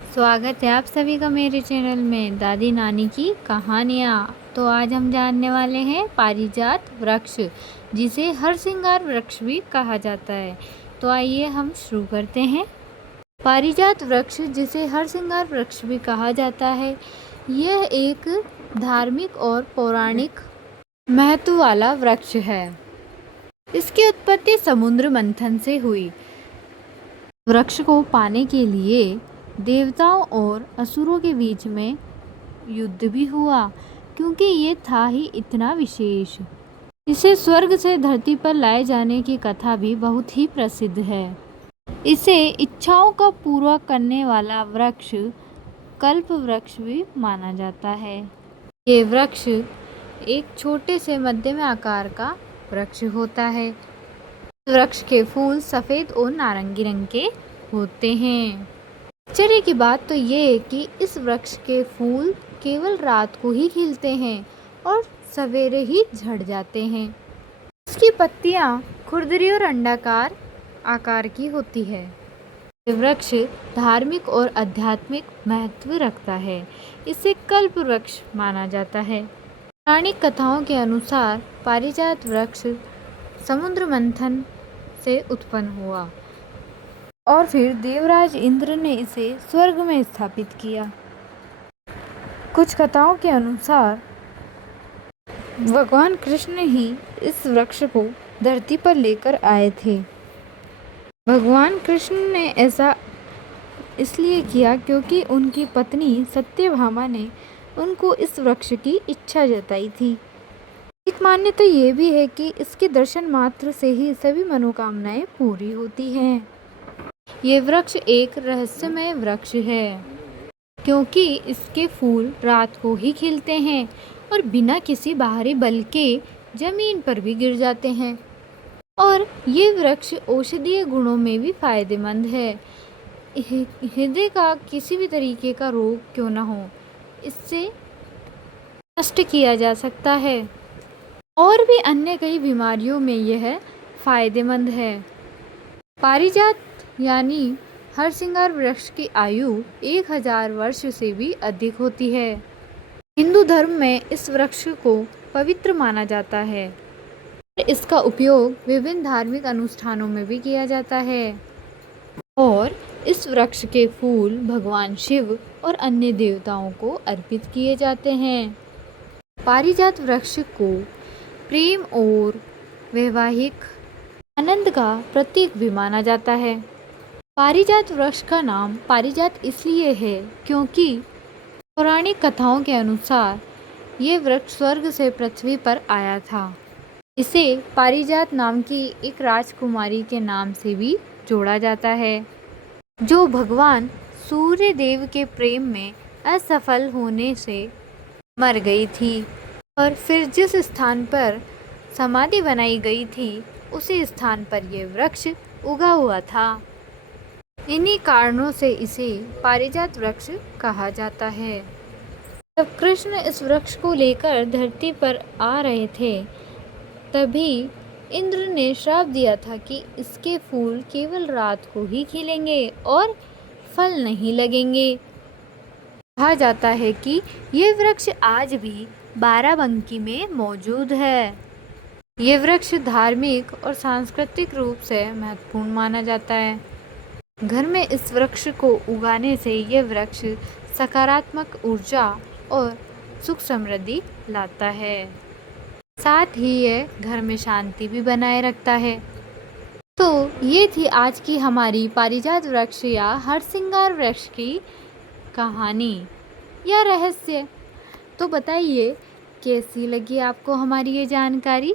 स्वागत है आप सभी का मेरे चैनल में दादी नानी की कहानियाँ। तो आज हम जानने वाले हैं पारिजात वृक्ष, जिसे हरसिंगार वृक्ष भी कहा जाता है। तो आइए हम शुरू करते हैं। पारिजात वृक्ष, जिसे हरसिंगार वृक्ष भी कहा जाता है, यह एक धार्मिक और पौराणिक महत्व वाला वृक्ष है। इसकी उत्पत्ति समुद्र मंथन से हुई। वृक्ष को पाने के लिए देवताओं और असुरों के बीच में युद्ध भी हुआ, क्योंकि ये था ही इतना विशेष। इसे स्वर्ग से धरती पर लाए जाने की कथा भी बहुत ही प्रसिद्ध है। इसे इच्छाओं का पूरा करने वाला वृक्ष कल्प वृक्ष भी माना जाता है। ये वृक्ष एक छोटे से मध्यम आकार का वृक्ष होता है। वृक्ष के फूल सफ़ेद और नारंगी रंग के होते हैं। आश्चर्य की बात तो ये है कि इस वृक्ष के फूल केवल रात को ही खिलते हैं और सवेरे ही झड़ जाते हैं। इसकी पत्तियां खुरदरी और अंडाकार आकार की होती है। ये वृक्ष धार्मिक और आध्यात्मिक महत्व रखता है। इसे कल्प वृक्ष माना जाता है। पौराणिक कथाओं के अनुसार पारिजात वृक्ष समुद्र मंथन से उत्पन्न हुआ और फिर देवराज इंद्र ने इसे स्वर्ग में स्थापित किया। कुछ कथाओं के अनुसार भगवान कृष्ण ही इस वृक्ष को धरती पर लेकर आए थे। भगवान कृष्ण ने ऐसा इसलिए किया क्योंकि उनकी पत्नी सत्यभामा ने उनको इस वृक्ष की इच्छा जताई थी। एक मान्यता ये भी है कि इसके दर्शन मात्र से ही सभी मनोकामनाएं पूरी होती हैं। ये वृक्ष एक रहस्यमय वृक्ष है, क्योंकि इसके फूल रात को ही खिलते हैं और बिना किसी बाहरी बल के जमीन पर भी गिर जाते हैं। और ये वृक्ष औषधीय गुणों में भी फायदेमंद है। हृदय का किसी भी तरीके का रोग क्यों न हो, इससे नष्ट किया जा सकता है। और भी अन्य कई बीमारियों में यह फायदेमंद है। पारिजात यानी हरसिंगार वृक्ष की आयु 1000 वर्ष से भी अधिक होती है। हिंदू धर्म में इस वृक्ष को पवित्र माना जाता है। इसका उपयोग विभिन्न धार्मिक अनुष्ठानों में भी किया जाता है और इस वृक्ष के फूल भगवान शिव और अन्य देवताओं को अर्पित किए जाते हैं। पारिजात वृक्ष को प्रेम और वैवाहिक आनंद का प्रतीक भी माना जाता है। पारिजात वृक्ष का नाम पारिजात इसलिए है क्योंकि पौराणिक कथाओं के अनुसार ये वृक्ष स्वर्ग से पृथ्वी पर आया था। इसे पारिजात नाम की एक राजकुमारी के नाम से भी जोड़ा जाता है, जो भगवान सूर्य देव के प्रेम में असफल होने से मर गई थी और फिर जिस स्थान पर समाधि बनाई गई थी उसी स्थान पर यह वृक्ष उगा हुआ था। इन्हीं कारणों से इसे पारिजात वृक्ष कहा जाता है। जब कृष्ण इस वृक्ष को लेकर धरती पर आ रहे थे, तभी इंद्र ने श्राप दिया था कि इसके फूल केवल रात को ही खिलेंगे और फल नहीं लगेंगे। कहा जाता है कि यह वृक्ष आज भी बाराबंकी में मौजूद है। ये वृक्ष धार्मिक और सांस्कृतिक रूप से महत्वपूर्ण माना जाता है। घर में इस वृक्ष को उगाने से यह वृक्ष सकारात्मक ऊर्जा और सुख समृद्धि लाता है। साथ ही यह घर में शांति भी बनाए रखता है। तो ये थी आज की हमारी पारिजात वृक्ष या हरसिंगार वृक्ष की कहानी या रहस्य। तो बताइए कैसी लगी आपको हमारी ये जानकारी।